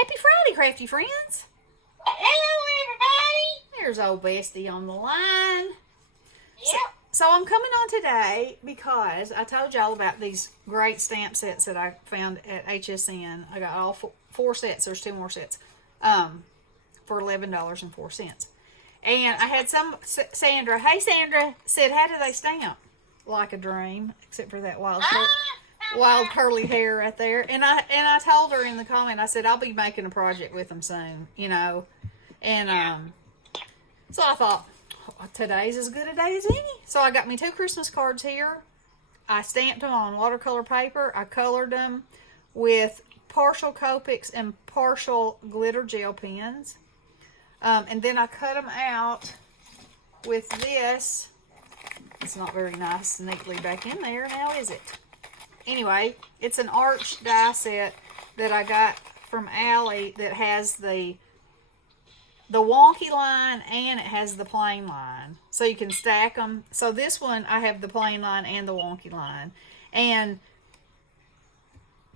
Happy Friday, crafty friends. Hello, everybody. There's old Bestie on the line. So, Yep. so I'm coming on today because I told y'all about these great stamp sets that I found at HSN. I got all four sets. There's two more sets for $11.04. And I had Sandra. Hey, Sandra said, "How do they stamp?" Like a dream, except for that wild curly hair right there. And I told her in the comment, I said, "I'll be making a project with them soon, And so I thought, today's as good a day as any. So I got me two Christmas cards here. I stamped them on watercolor paper. I colored them with partial Copics and partial glitter gel pens. And then I cut them out with this. It's not very nice neatly back in there now, is it? Anyway, it's an arch die set that I got from Allie that has the wonky line and it has the plain line. So you can stack them. So this one, I have the plain line and the wonky line. And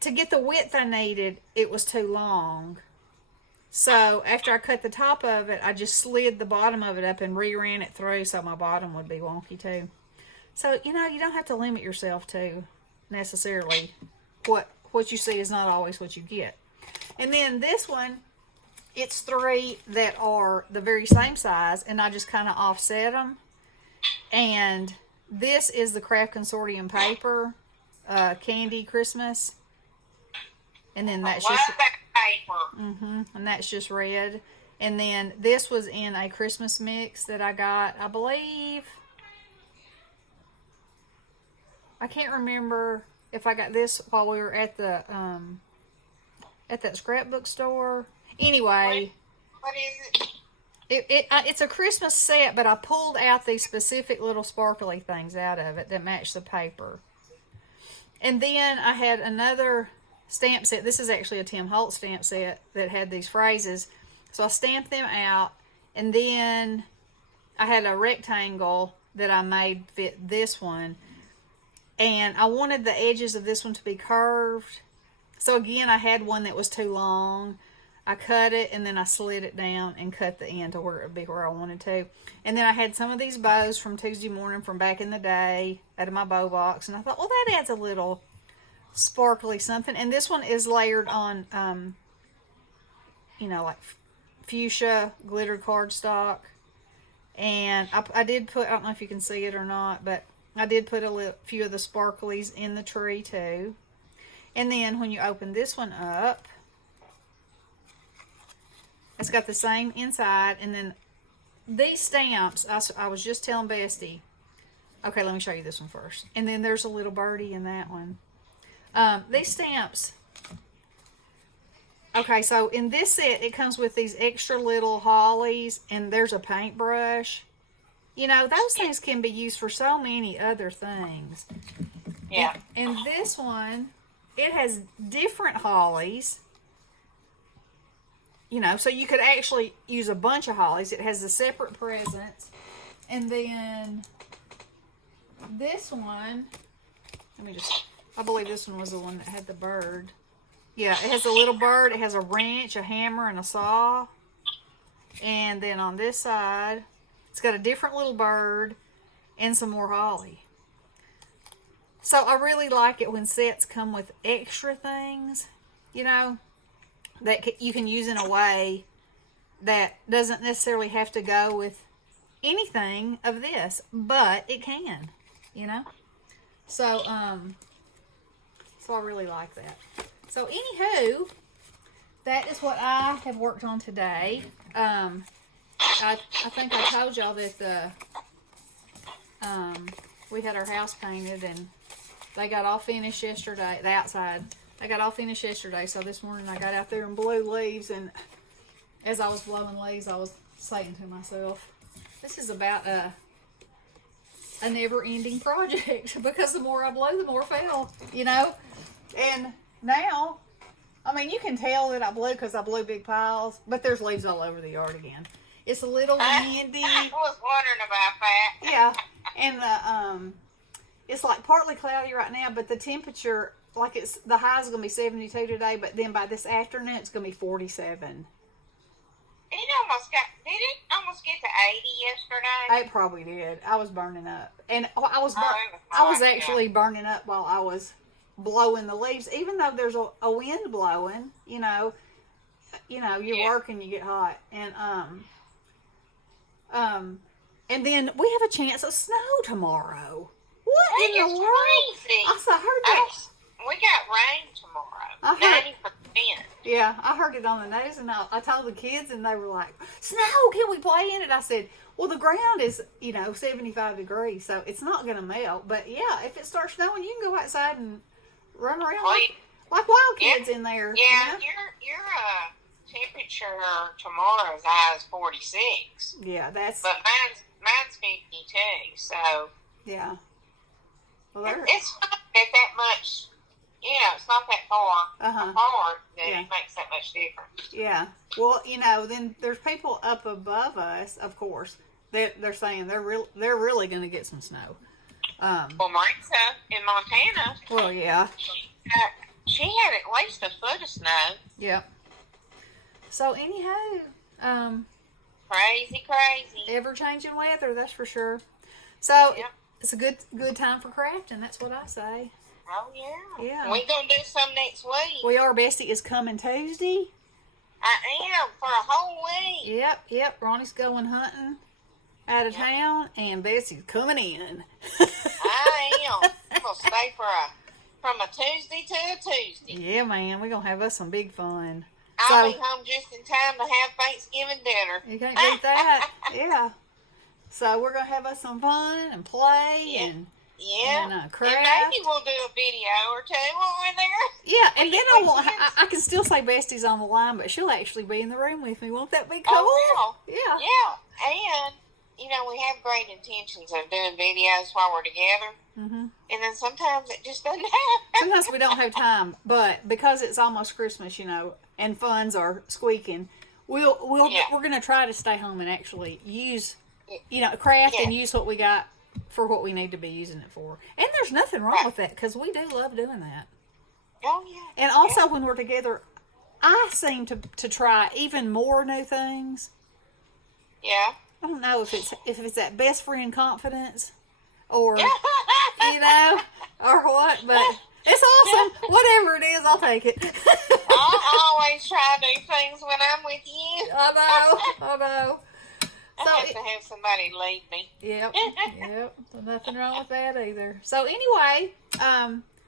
to get the width I needed, it was too long. So after I cut the top of it, I just slid the bottom of it up and reran it through so my bottom would be wonky too. So, you don't have to limit yourself to necessarily what you see is not always what you get. And then this one, it's three that are the very same size, and I just kind of offset them. And this is the Craft Consortium paper, Candy Christmas. And then that's just paper. and that's just red. And then this was in a Christmas mix that I got, I believe. I can't remember if I got this while we were at the at that scrapbook store. Anyway, What is it? It's a Christmas set, but I pulled out these specific little sparkly things out of it that match the paper. And then I had another stamp set. This is actually a Tim Holtz stamp set that had these phrases. So I stamped them out, and then I had a rectangle that I made fit this one. And I wanted the edges of this one to be curved. So again, I had one that was too long. I cut it and then I slid it down and cut the end to where it would be where I wanted to. And then I had some of these bows from Tuesday morning from back in the day out of my bow box. And I thought, well, that adds a little sparkly something. And this one is layered on, like fuchsia glitter cardstock. And I did put, I don't know if you can see it or not, but I did put a few of the sparklies in the tree too. And then when you open this one up, it's got the same inside. And then these stamps, I was just telling Bestie. Okay, let me show you this one first. And then there's a little birdie in that one. These stamps. Okay, so in this set, it comes with these extra little hollies. And there's a paintbrush. Those things can be used for so many other things. Yeah. And this one, it has different hollies. So you could actually use a bunch of hollies. It has the separate presents. And then this one, I believe this one was the one that had the bird. Yeah, it has a little bird. It has a wrench, a hammer, and a saw. And then on this side, it's got a different little bird and some more holly. So I really like it when sets come with extra things, that you can use in a way that doesn't necessarily have to go with anything of this, but it can, So, so I really like that. So anywho, that is what I have worked on today. I think I told y'all that we had our house painted and they got all finished yesterday, the outside. They got all finished yesterday, so this morning I got out there and blew leaves, and as I was blowing leaves, I was saying to myself, this is about a never-ending project, because the more I blew, the more fell, And now, you can tell that I blew because I blew big piles, but there's leaves all over the yard again. It's a little windy. I was wondering about that. Yeah, and it's like partly cloudy right now, but the temperature like the high's gonna be 72 today, but then by this afternoon it's gonna be 47. Did it almost get to 80 yesterday? It probably did. I was burning up, and I was hot, actually burning up while I was blowing the leaves. Even though there's a wind blowing, you're working, you get hot, and then we have a chance of snow tomorrow. What in the world? Crazy. I heard that. We got rain tomorrow. 90%. Yeah, I heard it on the news, and I told the kids, and they were like, "Snow? Can we play in it?" I said, "Well, the ground is 75 degrees, so it's not going to melt. But yeah, if it starts snowing, you can go outside and run around like wild kids in there." Yeah, your temperature tomorrow is high as 46. Yeah, but mine's 52. So yeah, well, it's not that much. It's not that far apart that it makes that much difference. Yeah. Well, then there's people up above us, of course. They're saying they're really going to get some snow. Well, Marissa in Montana. Well, yeah. She had at least a foot of snow. Yep. So anyhow, crazy. Ever changing weather, that's for sure. So yep. It's a good time for crafting. That's what I say. Oh, yeah. Yeah. We're going to do some next week. We are. Bestie is coming Tuesday. I am, for a whole week. Yep. Ronnie's going hunting out of town, and Bessie's coming in. I am. I'm going to stay from a Tuesday to a Tuesday. Yeah, man. We're going to have us some big fun. I'll be home just in time to have Thanksgiving dinner. You can't beat that. Yeah. So we're going to have us some fun and play and craft. And maybe we'll do a video or two while we're there. Yeah, and then I can still say Bestie's on the line, but she'll actually be in the room with me. Won't that be cool? Oh, yeah. Yeah. And, we have great intentions of doing videos while we're together. Mm-hmm. And then sometimes it just doesn't happen. Sometimes we don't have time, but because it's almost Christmas, and funds are squeaking, we're going to try to stay home and actually use, craft and use what we got for what we need to be using it for. And there's nothing wrong with that, because we do love doing that. Oh, yeah. And also when we're together, I seem to try even more new things. Yeah. I don't know if it's that best friend confidence or, or what, but it's awesome. Whatever it is, I'll take it. I always try to do things when I'm with you. I know. I have to have somebody lead me. Yep. So nothing wrong with that either. So anyway,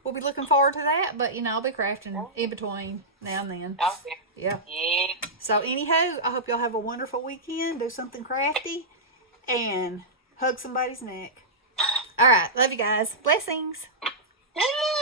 we'll be looking forward to that, but I'll be crafting in between now and then. Oh, yeah. Yeah. So anyhow, I hope y'all have a wonderful weekend. Do something crafty and hug somebody's neck. All right. Love you guys. Blessings. Hello.